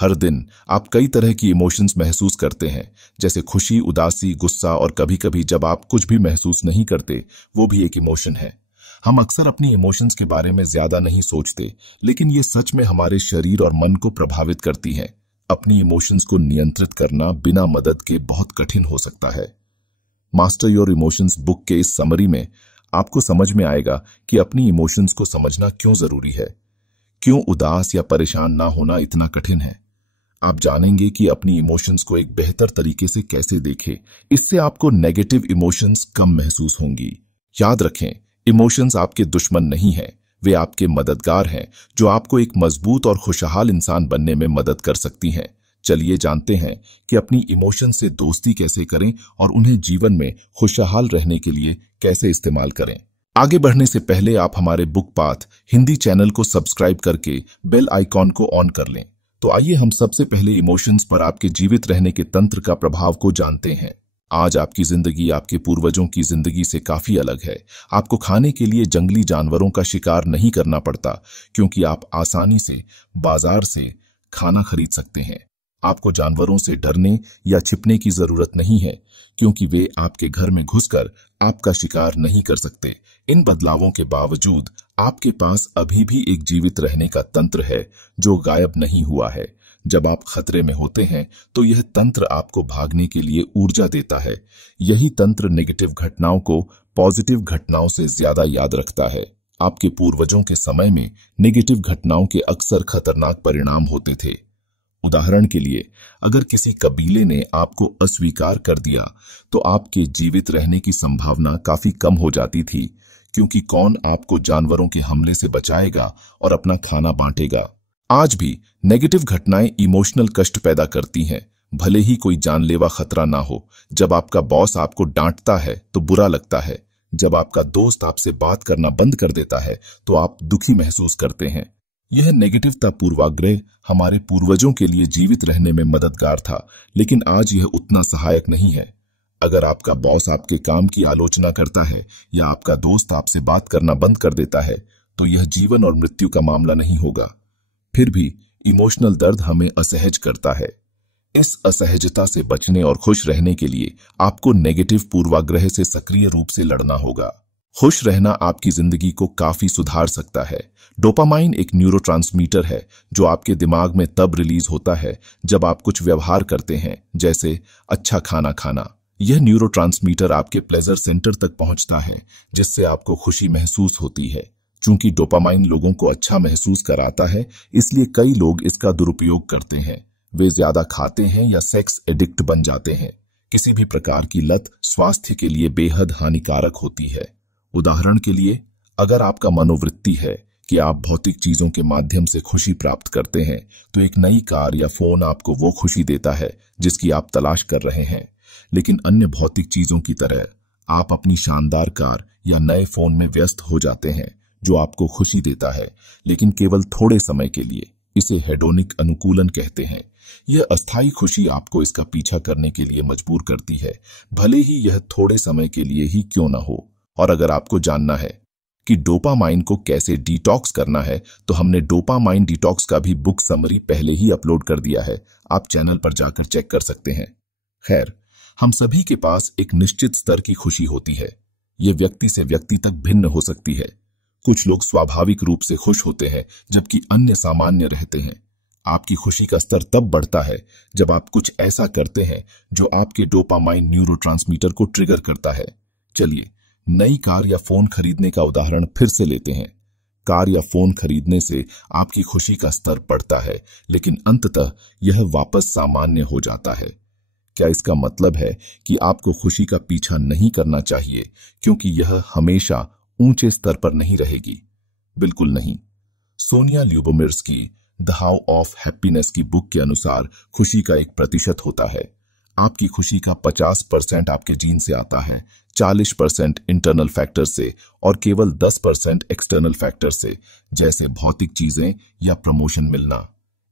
हर दिन आप कई तरह की इमोशंस महसूस करते हैं, जैसे खुशी, उदासी, गुस्सा और कभी-कभी जब आप कुछ भी महसूस नहीं करते, वो भी एक इमोशन है। हम अक्सर अपनी इमोशंस के बारे में ज्यादा नहीं सोचते, लेकिन ये सच में हमारे शरीर और मन को प्रभावित करती हैं। अपनी इमोशंस को नियंत्रित करना बिना मदद के बहुत कठिन हो सकता है। मास्टर योर इमोशंस बुक के इस समरी में आपको समझ में आएगा कि अपनी इमोशंस को समझना क्यों जरूरी है, क्यों उदास या परेशान ना होना इतना कठिन है। आप जानेंगे कि अपनी इमोशंस को एक बेहतर तरीके से कैसे देखें। इससे आपको नेगेटिव इमोशंस कम महसूस होंगी। याद रखें, इमोशंस आपके दुश्मन नहीं हैं, वे आपके मददगार हैं जो आपको एक मजबूत और खुशहाल इंसान बनने में मदद कर सकती हैं। चलिए जानते हैं कि अपनी इमोशन से दोस्ती कैसे करें और उन्हें जीवन में खुशहाल रहने के लिए कैसे इस्तेमाल करें। आगे बढ़ने से पहले आप हमारे बुक पाथ हिंदी चैनल को सब्सक्राइब करके बेल आइकॉन को ऑन कर लें। तो आइए हम सबसे पहले इमोशंस पर आपके जीवित रहने के तंत्र का प्रभाव को जानते हैं। आज आपकी जिंदगी आपके पूर्वजों की जिंदगी से काफी अलग है। आपको खाने के लिए जंगली जानवरों का शिकार नहीं करना पड़ता, क्योंकि आप आसानी से बाजार से खाना खरीद सकते हैं। आपको जानवरों से डरने या छिपने की जरूरत नहीं है, क्योंकि वे आपके घर में घुसकर आपका शिकार नहीं कर सकते। इन बदलावों के बावजूद आपके पास अभी भी एक जीवित रहने का तंत्र है जो गायब नहीं हुआ है। जब आप खतरे में होते हैं तो यह तंत्र आपको भागने के लिए ऊर्जा देता है। यही तंत्र नेगेटिव घटनाओं को पॉजिटिव घटनाओं से ज्यादा याद रखता है। आपके पूर्वजों के समय में नेगेटिव घटनाओं के अक्सर खतरनाक परिणाम होते थे। उदाहरण के लिए, अगर किसी कबीले ने आपको अस्वीकार कर दिया तो आपके जीवित रहने की संभावना काफी कम हो जाती थी, क्योंकि कौन आपको जानवरों के हमले से बचाएगा और अपना खाना बांटेगा। आज भी नेगेटिव घटनाएं इमोशनल कष्ट पैदा करती हैं, भले ही कोई जानलेवा खतरा ना हो। जब आपका बॉस आपको डांटता है तो बुरा लगता है। जब आपका दोस्त आपसे बात करना बंद कर देता है तो आप दुखी महसूस करते हैं। यह नेगेटिवता पूर्वाग्रह हमारे पूर्वजों के लिए जीवित रहने में मददगार था, लेकिन आज यह उतना सहायक नहीं है। अगर आपका बॉस आपके काम की आलोचना करता है या आपका दोस्त आपसे बात करना बंद कर देता है, तो यह जीवन और मृत्यु का मामला नहीं होगा। फिर भी इमोशनल दर्द हमें असहज करता है। इस असहजता से बचने और खुश रहने के लिए आपको नेगेटिव पूर्वाग्रह से सक्रिय रूप से लड़ना होगा। खुश रहना आपकी जिंदगी को काफी सुधार सकता है। डोपामाइन एक न्यूरोट्रांसमीटर है जो आपके दिमाग में तब रिलीज होता है जब आप कुछ व्यवहार करते हैं, जैसे अच्छा खाना खाना। यह न्यूरोट्रांसमीटर आपके प्लेजर सेंटर तक पहुंचता है, जिससे आपको खुशी महसूस होती है। चूंकि डोपामाइन लोगों को अच्छा महसूस कराता है, इसलिए कई लोग इसका दुरुपयोग करते हैं। वे ज्यादा खाते हैं या सेक्स एडिक्ट बन जाते हैं। किसी भी प्रकार की लत स्वास्थ्य के लिए बेहद हानिकारक होती है। उदाहरण के लिए, अगर आपका मनोवृत्ति है कि आप भौतिक चीजों के माध्यम से खुशी प्राप्त करते हैं, तो एक नई कार या फोन आपको वो खुशी देता है जिसकी आप तलाश कर रहे हैं। लेकिन अन्य भौतिक चीजों की तरह आप अपनी शानदार कार या नए फोन में व्यस्त हो जाते हैं, जो आपको खुशी देता है, लेकिन केवल थोड़े समय के लिए। इसे हेडोनिक अनुकूलन कहते हैं। यह अस्थायी खुशी आपको इसका पीछा करने के लिए मजबूर करती है, भले ही यह थोड़े समय के लिए ही क्यों न हो। और अगर आपको जानना है कि डोपामाइन को कैसे डिटॉक्स करना है, तो हमने डोपामाइन डिटॉक्स का भी बुक समरी पहले ही अपलोड कर दिया है। आप चैनल पर जाकर चेक कर सकते हैं। खैर, हम सभी के पास एक निश्चित स्तर की खुशी होती है। यह व्यक्ति से व्यक्ति तक भिन्न हो सकती है। कुछ लोग स्वाभाविक रूप से खुश होते हैं, जबकि अन्य सामान्य रहते हैं। आपकी खुशी का स्तर तब बढ़ता है जब आप कुछ ऐसा करते हैं जो आपके डोपामाइन न्यूरोट्रांसमीटर को ट्रिगर करता है। चलिए नई कार या फोन खरीदने का उदाहरण फिर से लेते हैं। कार या फोन खरीदने से आपकी खुशी का स्तर बढ़ता है, लेकिन अंततः यह वापस सामान्य हो जाता है। क्या इसका मतलब है कि आपको खुशी का पीछा नहीं करना चाहिए, क्योंकि यह हमेशा ऊंचे स्तर पर नहीं रहेगी? बिल्कुल नहीं। Sonja Lyubomirsky the how of happiness की बुक के अनुसार खुशी का एक प्रतिशत होता है। आपकी खुशी का 50% आपके जीन से आता है, 40% इंटरनल फैक्टर से और केवल 10% एक्सटर्नल फैक्टर से, जैसे भौतिक चीजें या प्रमोशन मिलना।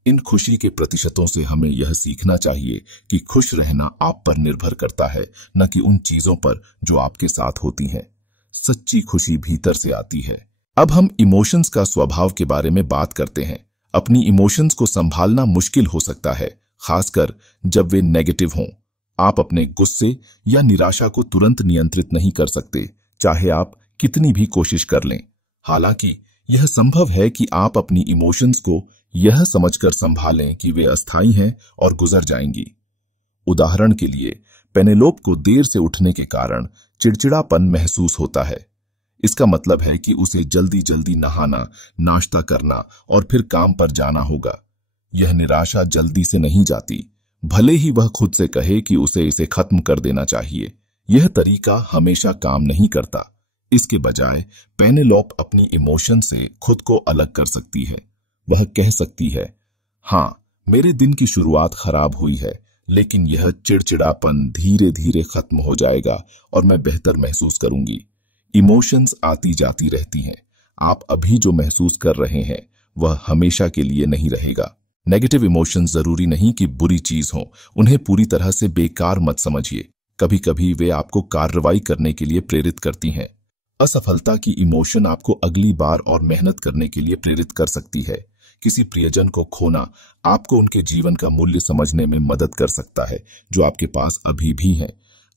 इन खुशी के प्रतिशतों से हमें यह सीखना चाहिए कि खुश रहना आप पर निर्भर करता है, न कि उन चीजों पर जो आपके साथ होती हैं। सच्ची खुशी भीतर से आती है। अब हम इमोशंस का स्वभाव के बारे में बात करते हैं। अपनी इमोशंस को संभालना मुश्किल हो सकता है, खासकर जब वे नेगेटिव हों। आप अपने गुस्से या निराशा को तुरंत नियंत्रित नहीं कर सकते, चाहे आप कितनी भी कोशिश कर लें। हालांकि यह संभव है कि आप अपनी इमोशंस को यह समझकर संभालें कि वे अस्थायी हैं और गुजर जाएंगी। उदाहरण के लिए, पेनेलोप को देर से उठने के कारण चिड़चिड़ापन महसूस होता है। इसका मतलब है कि उसे जल्दी जल्दी नहाना, नाश्ता करना और फिर काम पर जाना होगा। यह निराशा जल्दी से नहीं जाती, भले ही वह खुद से कहे कि उसे इसे खत्म कर देना चाहिए। यह तरीका हमेशा काम नहीं करता। इसके बजाय पेनेलोप अपनी इमोशन से खुद को अलग कर सकती है। वह कह सकती है, हाँ, मेरे दिन की शुरुआत खराब हुई है, लेकिन यह चिड़चिड़ापन धीरे धीरे खत्म हो जाएगा और मैं बेहतर महसूस करूंगी। इमोशंस आती जाती रहती हैं। आप अभी जो महसूस कर रहे हैं वह हमेशा के लिए नहीं रहेगा। नेगेटिव इमोशंस जरूरी नहीं कि बुरी चीज हो, उन्हें पूरी तरह से बेकार मत समझिए। कभी कभी वे आपको कार्रवाई करने के लिए प्रेरित करती हैं। असफलता की इमोशन आपको अगली बार और मेहनत करने के लिए प्रेरित कर सकती है। किसी प्रियजन को खोना आपको उनके जीवन का मूल्य समझने में मदद कर सकता है, जो आपके पास अभी भी है।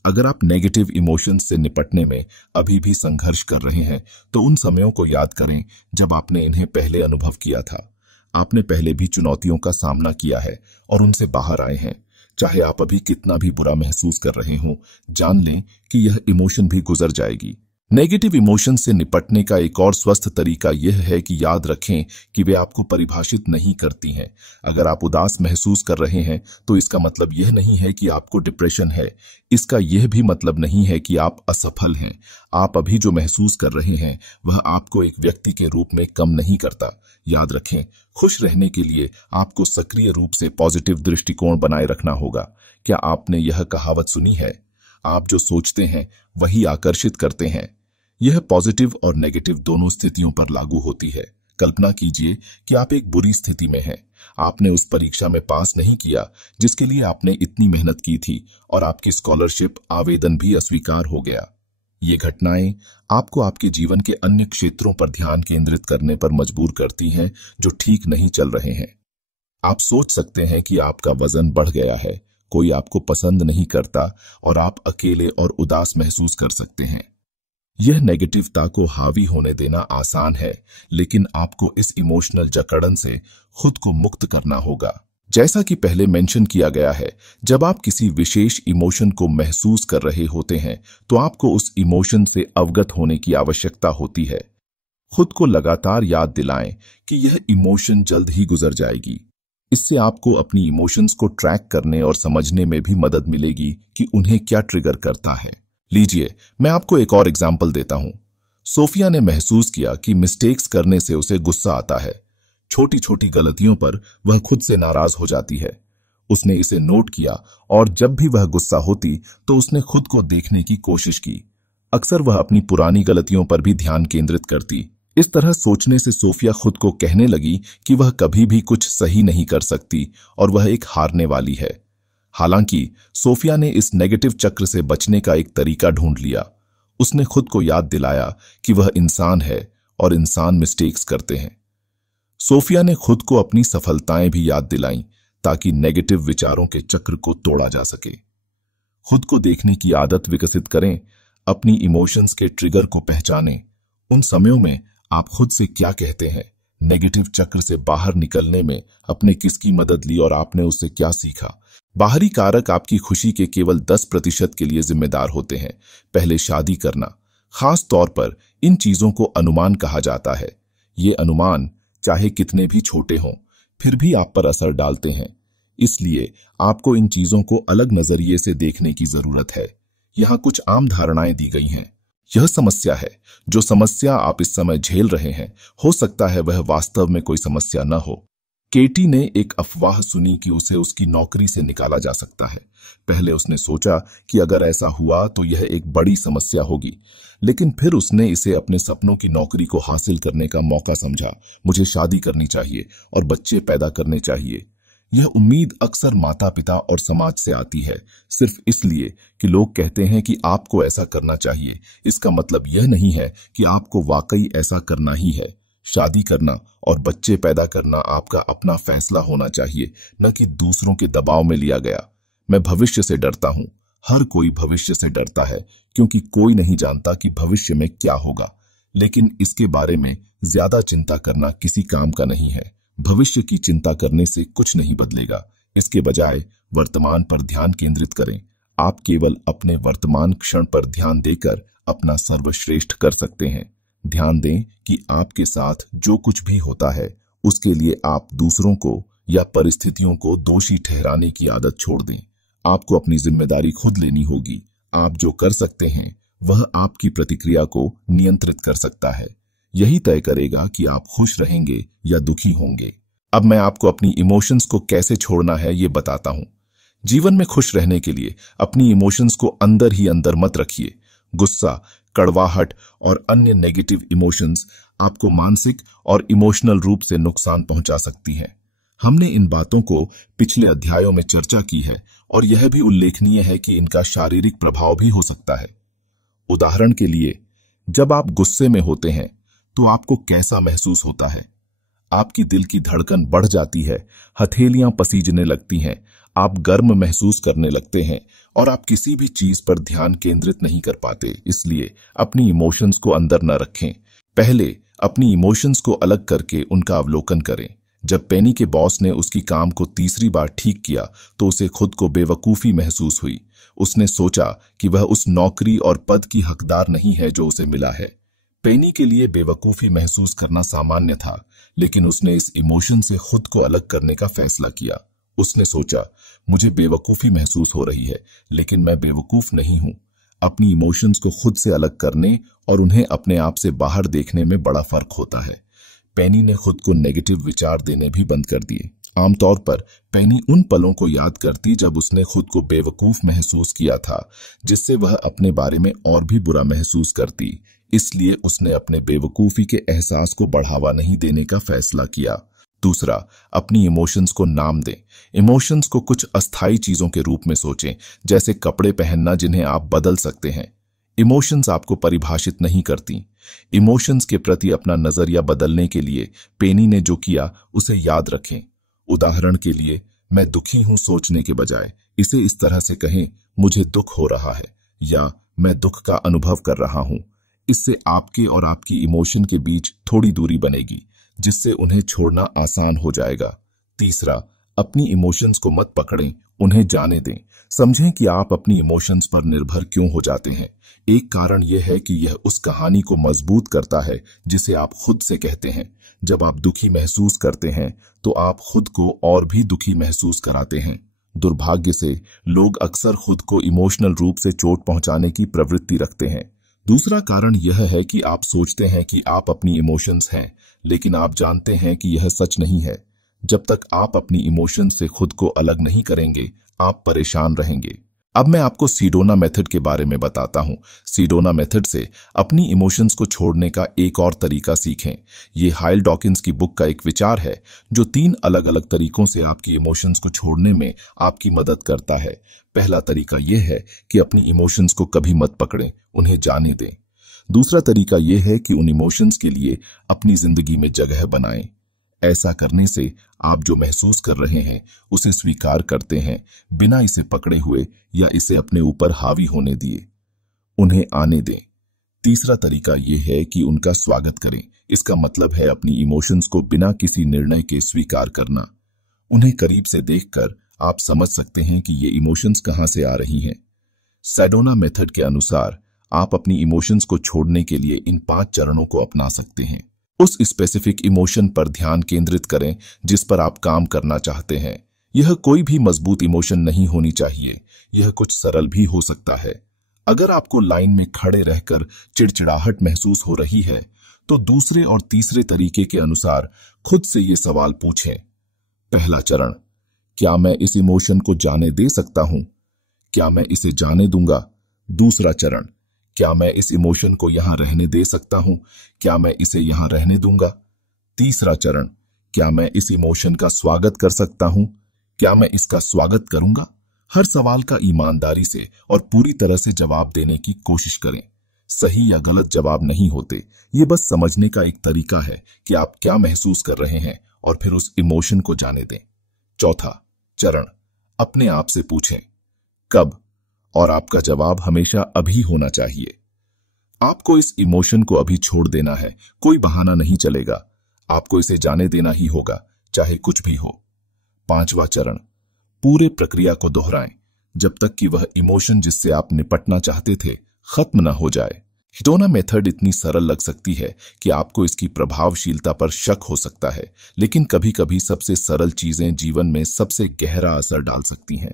अगर आप नेगेटिव इमोशंस से निपटने में अभी भी संघर्ष कर रहे हैं, तो उन समयों को याद करें जब आपने इन्हें पहले अनुभव किया था। आपने पहले भी चुनौतियों का सामना किया है और उनसे बाहर आए हैं। चाहे आप अभी कितना भी बुरा महसूस कर रहे हों, जान लें कि यह इमोशन भी गुजर जाएगी। नेगेटिव इमोशन से निपटने का एक और स्वस्थ तरीका यह है कि याद रखें कि वे आपको परिभाषित नहीं करती हैं। अगर आप उदास महसूस कर रहे हैं, तो इसका मतलब यह नहीं है कि आपको डिप्रेशन है। इसका यह भी मतलब नहीं है कि आप असफल हैं। आप अभी जो महसूस कर रहे हैं वह आपको एक व्यक्ति के रूप में कम नहीं करता। याद रखें, खुश रहने के लिए आपको सक्रिय रूप से पॉजिटिव दृष्टिकोण बनाए रखना होगा। क्या आपने यह कहावत सुनी है, आप जो सोचते हैं वही आकर्षित करते हैं? यह पॉजिटिव और नेगेटिव दोनों स्थितियों पर लागू होती है। कल्पना कीजिए कि आप एक बुरी स्थिति में हैं। आपने उस परीक्षा में पास नहीं किया जिसके लिए आपने इतनी मेहनत की थी और आपकी स्कॉलरशिप आवेदन भी अस्वीकार हो गया। ये घटनाएं आपको आपके जीवन के अन्य क्षेत्रों पर ध्यान केंद्रित करने पर मजबूर करती हैं जो ठीक नहीं चल रहे हैं। आप सोच सकते हैं कि आपका वजन बढ़ गया है, कोई आपको पसंद नहीं करता और आप अकेले और उदास महसूस कर सकते हैं। यह नेगेटिवता को हावी होने देना आसान है, लेकिन आपको इस इमोशनल जकड़न से खुद को मुक्त करना होगा। जैसा कि पहले मेंशन किया गया है, जब आप किसी विशेष इमोशन को महसूस कर रहे होते हैं, तो आपको उस इमोशन से अवगत होने की आवश्यकता होती है। खुद को लगातार याद दिलाएं कि यह इमोशन जल्द ही गुजर जाएगी। इससे आपको अपनी इमोशंस को ट्रैक करने और समझने में भी मदद मिलेगी कि उन्हें क्या ट्रिगर करता है। लीजिए, मैं आपको एक और एग्जाम्पल देता हूं। सोफिया ने महसूस किया कि मिस्टेक्स करने से उसे गुस्सा आता है। छोटी छोटी गलतियों पर वह खुद से नाराज हो जाती है। उसने इसे नोट किया और जब भी वह गुस्सा होती तो उसने खुद को देखने की कोशिश की। अक्सर वह अपनी पुरानी गलतियों पर भी ध्यान केंद्रित करती। इस तरह सोचने से सोफिया खुद को कहने लगी कि वह कभी भी कुछ सही नहीं कर सकती और वह एक हारने वाली है। हालांकि सोफिया ने इस नेगेटिव चक्र से बचने का एक तरीका ढूंढ लिया। उसने खुद को याद दिलाया कि वह इंसान है और इंसान मिस्टेक्स करते हैं। सोफिया ने खुद को अपनी सफलताएं भी याद दिलाईं ताकि नेगेटिव विचारों के चक्र को तोड़ा जा सके। खुद को देखने की आदत विकसित करें, अपनी इमोशंस के ट्रिगर को पहचानें। उन समयों में आप खुद से क्या कहते हैं, नेगेटिव चक्र से बाहर निकलने में आपने किसकी मदद ली और आपने उससे क्या सीखा। बाहरी कारक आपकी खुशी के केवल 10% के लिए जिम्मेदार होते हैं। पहले शादी करना, खास तौर पर इन चीजों को अनुमान कहा जाता है। ये अनुमान चाहे कितने भी छोटे हों, फिर भी आप पर असर डालते हैं। इसलिए आपको इन चीजों को अलग नजरिए से देखने की जरूरत है। यहाँ कुछ आम धारणाएं दी गई हैं। यह समस्या है। जो समस्या आप इस समय झेल रहे हैं, हो सकता है वह वास्तव में कोई समस्या न हो। केटी ने एक अफवाह सुनी कि उसे उसकी नौकरी से निकाला जा सकता है। पहले उसने सोचा कि अगर ऐसा हुआ तो यह एक बड़ी समस्या होगी, लेकिन फिर उसने इसे अपने सपनों की नौकरी को हासिल करने का मौका समझा। मुझे शादी करनी चाहिए और बच्चे पैदा करने चाहिए। यह उम्मीद अक्सर माता पिता और समाज से आती है, सिर्फ इसलिए कि लोग कहते हैं कि आपको ऐसा करना चाहिए। इसका मतलब यह नहीं है कि आपको वाकई ऐसा करना ही है। शादी करना और बच्चे पैदा करना आपका अपना फैसला होना चाहिए, न कि दूसरों के दबाव में लिया गया। मैं भविष्य से डरता हूं। हर कोई भविष्य से डरता है क्योंकि कोई नहीं जानता कि भविष्य में क्या होगा, लेकिन इसके बारे में ज्यादा चिंता करना किसी काम का नहीं है। भविष्य की चिंता करने से कुछ नहीं बदलेगा। इसके बजाय वर्तमान पर ध्यान केंद्रित करें। आप केवल अपने वर्तमान क्षण पर ध्यान देकर अपना सर्वश्रेष्ठ कर सकते हैं। ध्यान दें कि आपके साथ जो कुछ भी होता है उसके लिए आप दूसरों को या परिस्थितियों को दोषी ठहराने की आदत छोड़ दें। आपको अपनी जिम्मेदारी खुद लेनी होगी। आप जो कर सकते हैं वह आपकी प्रतिक्रिया को नियंत्रित कर सकता है। यही तय करेगा कि आप खुश रहेंगे या दुखी होंगे। अब मैं आपको अपनी इमोशंस को कैसे छोड़ना है ये बताता हूं। जीवन में खुश रहने के लिए अपनी इमोशंस को अंदर ही अंदर मत रखिए। गुस्सा, कड़वाहट और अन्य नेगेटिव इमोशंस आपको मानसिक और इमोशनल रूप से नुकसान पहुंचा सकती हैं। हमने इन बातों को पिछले अध्यायों में चर्चा की है और यह भी उल्लेखनीय है कि इनका शारीरिक प्रभाव भी हो सकता है। उदाहरण के लिए, जब आप गुस्से में होते हैं तो आपको कैसा महसूस होता है? आपकी दिल की धड़कन बढ़ जाती है, हथेलियां पसीजने लगती हैं, आप गर्म महसूस करने लगते हैं और आप किसी भी चीज पर ध्यान केंद्रित नहीं कर पाते। इसलिए अपनी इमोशंस को अंदर न रखें। पहले अपनी इमोशंस को अलग करके उनका अवलोकन करें। जब पेनी के बॉस ने उसकी काम को तीसरी बार ठीक किया तो उसे खुद को बेवकूफी महसूस हुई। उसने सोचा कि वह उस नौकरी और पद की हकदार नहीं है जो उसे मिला है। पेनी के लिए बेवकूफी महसूस करना सामान्य था, लेकिन उसने इस इमोशन से खुद को अलग करने का फैसला किया। उसने सोचा, मुझे बेवकूफी महसूस हो रही है, लेकिन मैं बेवकूफ नहीं हूं। अपनी इमोशंस को खुद से अलग करने और उन्हें अपने आप से बाहर देखने में बड़ा फर्क होता है। पेनी ने खुद को नेगेटिव विचार देने भी बंद कर दिए। आमतौर पर पेनी उन पलों को याद करती जब उसने खुद को बेवकूफ महसूस किया था, जिससे वह अपने बारे में और भी बुरा महसूस करती। इसलिए उसने अपने बेवकूफी के एहसास को बढ़ावा नहीं देने का फैसला किया। दूसरा, अपनी इमोशंस को नाम दें। इमोशंस को कुछ अस्थायी चीजों के रूप में सोचें, जैसे कपड़े पहनना जिन्हें आप बदल सकते हैं। इमोशंस आपको परिभाषित नहीं करती। इमोशंस के प्रति अपना नजरिया बदलने के लिए पेनी ने जो किया उसे याद रखें। उदाहरण के लिए, मैं दुखी हूं सोचने के बजाय इसे इस तरह से कहें, मुझे दुख हो रहा है या मैं दुख का अनुभव कर रहा हूं। इससे आपके और आपकी इमोशन के बीच थोड़ी दूरी बनेगी, जिससे उन्हें छोड़ना आसान हो जाएगा। तीसरा, अपनी इमोशंस को मत पकड़ें, उन्हें जाने दें। समझें कि आप अपनी इमोशंस पर निर्भर क्यों हो जाते हैं। एक कारण यह है कि यह उस कहानी को मजबूत करता है जिसे आप खुद से कहते हैं। जब आप दुखी महसूस करते हैं तो आप खुद को और भी दुखी महसूस कराते हैं। दुर्भाग्य से लोग अक्सर खुद को इमोशनल रूप से चोट पहुंचाने की प्रवृत्ति रखते हैं। दूसरा कारण यह है कि आप सोचते हैं कि आप अपनी इमोशंस हैं, लेकिन आप जानते हैं कि यह सच नहीं है। जब तक आप अपनी इमोशन से खुद को अलग नहीं करेंगे, आप परेशान रहेंगे। अब मैं आपको सीडोना मेथड के बारे में बताता हूं। सीडोना मेथड से अपनी इमोशंस को छोड़ने का एक और तरीका सीखें। ये हाइल डॉकिंस की बुक का एक विचार है जो 3 अलग अलग तरीकों से आपकी इमोशंस को छोड़ने में आपकी मदद करता है। पहला तरीका यह है कि अपनी इमोशंस को कभी मत पकड़ें, उन्हें जाने दें। दूसरा तरीका यह है कि उन इमोशंस के लिए अपनी जिंदगी में जगह बनाएं। ऐसा करने से आप जो महसूस कर रहे हैं उसे स्वीकार करते हैं, बिना इसे पकड़े हुए या इसे अपने ऊपर हावी होने दिए। उन्हें आने दें। तीसरा तरीका यह है कि उनका स्वागत करें। इसका मतलब है अपनी इमोशंस को बिना किसी निर्णय के स्वीकार करना। उन्हें करीब से देखकर आप समझ सकते हैं कि ये इमोशंस कहां से आ रही हैं। सेडोना मेथड के अनुसार आप अपनी इमोशंस को छोड़ने के लिए इन 5 चरणों को अपना सकते हैं। उस स्पेसिफिक इमोशन पर ध्यान केंद्रित करें जिस पर आप काम करना चाहते हैं। यह कोई भी मजबूत इमोशन नहीं होनी चाहिए, यह कुछ सरल भी हो सकता है। अगर आपको लाइन में खड़े रहकर चिड़चिड़ाहट महसूस हो रही है तो दूसरे और तीसरे तरीके के अनुसार खुद से ये सवाल पूछें। पहला चरण, क्या मैं इस इमोशन को जाने दे सकता हूं? क्या मैं इसे जाने दूंगा? दूसरा चरण, क्या मैं इस इमोशन को यहां रहने दे सकता हूं? क्या मैं इसे यहां रहने दूंगा? तीसरा चरण, क्या मैं इस इमोशन का स्वागत कर सकता हूं? क्या मैं इसका स्वागत करूंगा? हर सवाल का ईमानदारी से और पूरी तरह से जवाब देने की कोशिश करें। सही या गलत जवाब नहीं होते, ये बस समझने का एक तरीका है कि आप क्या महसूस कर रहे हैं और फिर उस इमोशन को जाने दें। चौथा चरण, अपने आप से पूछें कब, और आपका जवाब हमेशा अभी होना चाहिए। आपको इस इमोशन को अभी छोड़ देना है, कोई बहाना नहीं चलेगा। आपको इसे जाने देना ही होगा, चाहे कुछ भी हो। पांचवा चरण, पूरे प्रक्रिया को दोहराएं जब तक कि वह इमोशन जिससे आप निपटना चाहते थे खत्म न हो जाए। हिडोना मेथड इतनी सरल लग सकती है कि आपको इसकी प्रभावशीलता पर शक हो सकता है, लेकिन कभी कभी सबसे सरल चीजें जीवन में सबसे गहरा असर डाल सकती हैं।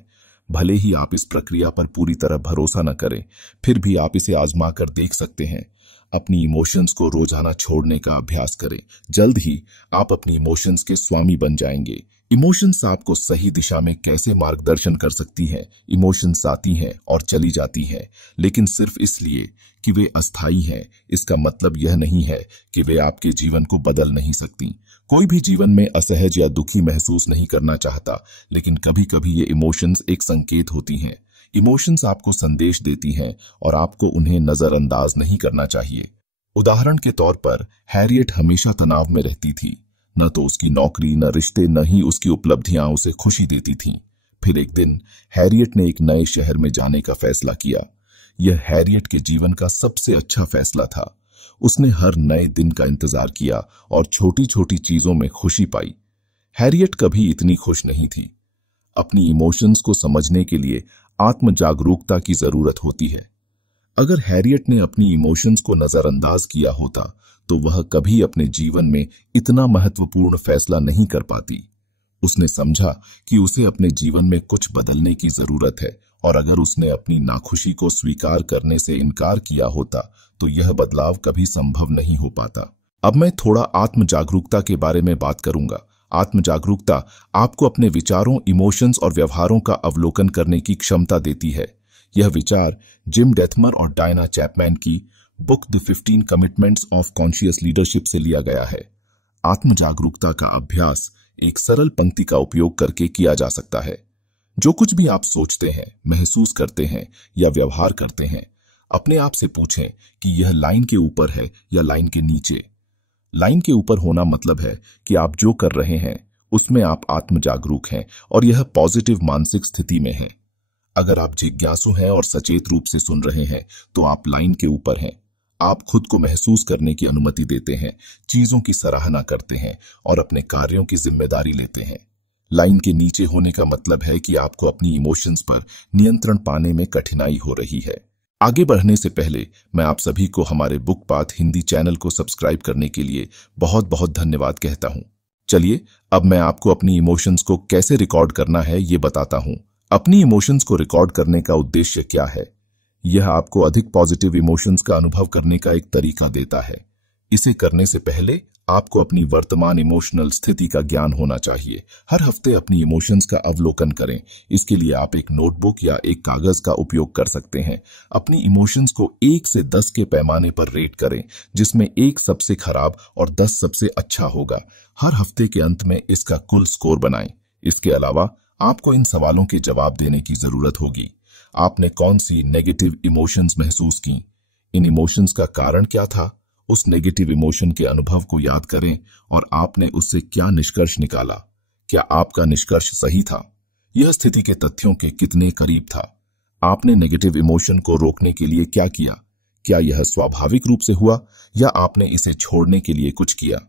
भले ही आप इस प्रक्रिया पर पूरी तरह भरोसा न करें, फिर भी आप इसे आजमा कर देख सकते हैं। अपनी इमोशंस को रोजाना छोड़ने का अभ्यास करें। जल्द ही आप अपनी इमोशंस के स्वामी बन जाएंगे। इमोशंस आपको सही दिशा में कैसे मार्गदर्शन कर सकती हैं। इमोशंस आती हैं और चली जाती हैं, लेकिन सिर्फ इसलिए कि वे अस्थायी हैं, इसका मतलब यह नहीं है कि वे आपके जीवन को बदल नहीं सकती। कोई भी जीवन में असहज या दुखी महसूस नहीं करना चाहता, लेकिन कभी कभी ये इमोशंस एक संकेत होती हैं। इमोशंस आपको संदेश देती हैं और आपको उन्हें नजरअंदाज नहीं करना चाहिए। उदाहरण के तौर पर हैरियट हमेशा तनाव में रहती थी। न तो उसकी नौकरी, न रिश्ते, न ही उसकी उपलब्धियां उसे खुशी देती थीं। फिर एक दिन हैरियट ने एक नए शहर में जाने का फैसला किया। यह हैरियट के जीवन का सबसे अच्छा फैसला था। उसने हर नए दिन का इंतजार किया और छोटी छोटी चीजों में खुशी पाई। हैरियट कभी इतनी खुश नहीं थी। अपनी इमोशंस को समझने के लिए आत्म जागरूकता की जरूरत होती है। अगर हैरियट ने अपनी इमोशंस को नजरअंदाज किया होता तो वह कभी अपने जीवन में इतना महत्वपूर्ण फैसला नहीं कर पाती। उसने समझा कि उसे अपने जीवन में कुछ बदलने की जरूरत है, और अगर उसने अपनी नाखुशी को स्वीकार करने से इनकार किया होता तो यह बदलाव कभी संभव नहीं हो पाता। अब मैं थोड़ा आत्म जागरूकता के बारे में बात करूंगा। आत्म जागरूकता आपको अपने विचारों, इमोशंस और व्यवहारों का अवलोकन करने की क्षमता देती है। यह विचार जिम डेथमर और डायना चैपमैन की book the 15 commitments of conscious leadership से लिया गया है। आत्म जागरूकता का अभ्यास एक सरल पंक्ति का उपयोग करके किया जा सकता है। जो कुछ भी आप सोचते हैं, महसूस करते हैं या व्यवहार करते हैं, अपने आप से पूछें कि यह लाइन के ऊपर है या लाइन के नीचे। लाइन के ऊपर होना मतलब है कि आप जो कर रहे हैं उसमें आप आत्म जागरूक हैं और यह पॉजिटिव मानसिक स्थिति में है। अगर आप जिज्ञासु हैं और सचेत रूप से सुन रहे हैं तो आप लाइन के ऊपर हैं। आप खुद को महसूस करने की अनुमति देते हैं, चीजों की सराहना करते हैं और अपने कार्यों की जिम्मेदारी लेते हैं। लाइन के नीचे होने का मतलब है कि आपको अपनी इमोशंस पर नियंत्रण पाने में कठिनाई हो रही है। आगे बढ़ने से पहले मैं आप सभी को हमारे बुक पाथ हिंदी चैनल को सब्सक्राइब करने के लिए बहुत बहुत धन्यवाद कहता हूं। चलिए अब मैं आपको अपनी इमोशंस को कैसे रिकॉर्ड करना है ये बताता हूं। अपनी इमोशंस को रिकॉर्ड करने का उद्देश्य क्या है? यह आपको अधिक पॉजिटिव इमोशंस का अनुभव करने का एक तरीका देता है। इसे करने से पहले आपको अपनी वर्तमान इमोशनल स्थिति का ज्ञान होना चाहिए। हर हफ्ते अपनी इमोशंस का अवलोकन करें। इसके लिए आप एक नोटबुक या एक कागज का उपयोग कर सकते हैं। अपनी इमोशंस को 1 से 10 के पैमाने पर रेट करें, जिसमें 1 सबसे खराब और 10 सबसे अच्छा होगा। हर हफ्ते के अंत में इसका कुल स्कोर बनाएं। इसके अलावा आपको इन सवालों के जवाब देने की जरूरत होगी। आपने कौन सी नेगेटिव इमोशंस महसूस की? इन इमोशंस का कारण क्या था? उस नेगेटिव इमोशन के अनुभव को याद करें और आपने उससे क्या निष्कर्ष निकाला। क्या आपका निष्कर्ष सही था? यह स्थिति के तथ्यों के कितने करीब था? आपने नेगेटिव इमोशन को रोकने के लिए क्या किया? क्या यह स्वाभाविक रूप से हुआ या आपने इसे छोड़ने के लिए कुछ किया?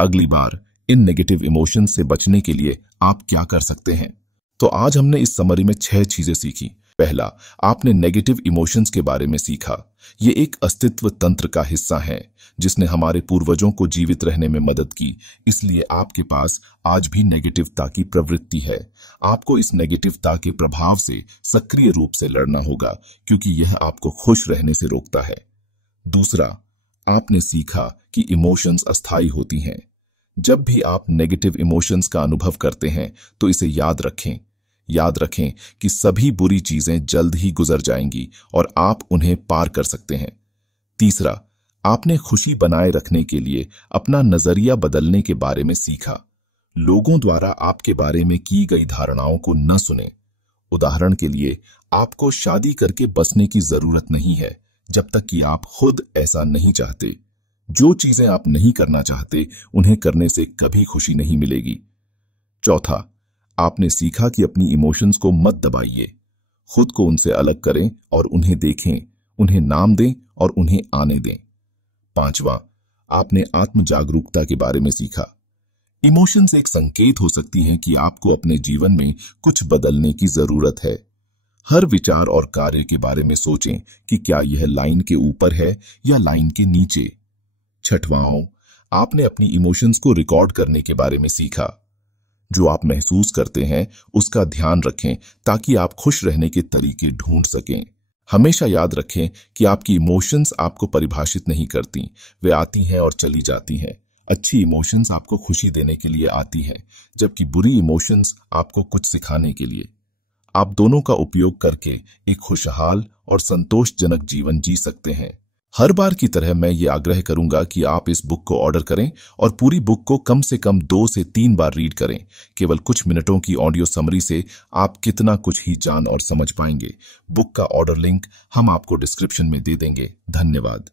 अगली बार इन नेगेटिव इमोशन से बचने के लिए आप क्या कर सकते हैं? तो आज हमने इस समरी में 6 चीजें सीखी। पहला, आपने नेगेटिव इमोशंस के बारे में सीखा। ये एक अस्तित्व तंत्र का हिस्सा है जिसने हमारे पूर्वजों को जीवित रहने में मदद की, इसलिए आपके पास आज भी नेगेटिवता की प्रवृत्ति है। आपको इस नेगेटिवता के प्रभाव से सक्रिय रूप से लड़ना होगा, क्योंकि यह आपको खुश रहने से रोकता है। दूसरा, आपने सीखा कि इमोशंस अस्थायी होती हैं। जब भी आप नेगेटिव इमोशंस का अनुभव करते हैं तो इसे याद रखें कि सभी बुरी चीजें जल्द ही गुजर जाएंगी और आप उन्हें पार कर सकते हैं। तीसरा, आपने खुशी बनाए रखने के लिए अपना नजरिया बदलने के बारे में सीखा। लोगों द्वारा आपके बारे में की गई धारणाओं को न सुने। उदाहरण के लिए, आपको शादी करके बसने की जरूरत नहीं है, जब तक कि आप खुद ऐसा नहीं चाहते। जो चीजें आप नहीं करना चाहते, उन्हें करने से कभी खुशी नहीं मिलेगी। चौथा, आपने सीखा कि अपनी इमोशंस को मत दबाइए। खुद को उनसे अलग करें और उन्हें देखें, उन्हें नाम दें और उन्हें आने दें। पांचवा, आपने आत्म जागरूकता के बारे में सीखा। इमोशंस एक संकेत हो सकती हैं कि आपको अपने जीवन में कुछ बदलने की जरूरत है। हर विचार और कार्य के बारे में सोचें कि क्या यह लाइन के ऊपर है या लाइन के नीचे। छठवां, आपने अपनी इमोशंस को रिकॉर्ड करने के बारे में सीखा। जो आप महसूस करते हैं उसका ध्यान रखें ताकि आप खुश रहने के तरीके ढूंढ सकें। हमेशा याद रखें कि आपकी इमोशंस आपको परिभाषित नहीं करती, वे आती हैं और चली जाती हैं। अच्छी इमोशंस आपको खुशी देने के लिए आती हैं, जबकि बुरी इमोशंस आपको कुछ सिखाने के लिए। आप दोनों का उपयोग करके एक खुशहाल और संतोषजनक जीवन जी सकते हैं। हर बार की तरह मैं ये आग्रह करूंगा कि आप इस बुक को ऑर्डर करें और पूरी बुक को कम से कम 2 से 3 बार रीड करें। केवल कुछ मिनटों की ऑडियो समरी से आप कितना कुछ ही जान और समझ पाएंगे। बुक का ऑर्डर लिंक हम आपको डिस्क्रिप्शन में दे देंगे। धन्यवाद।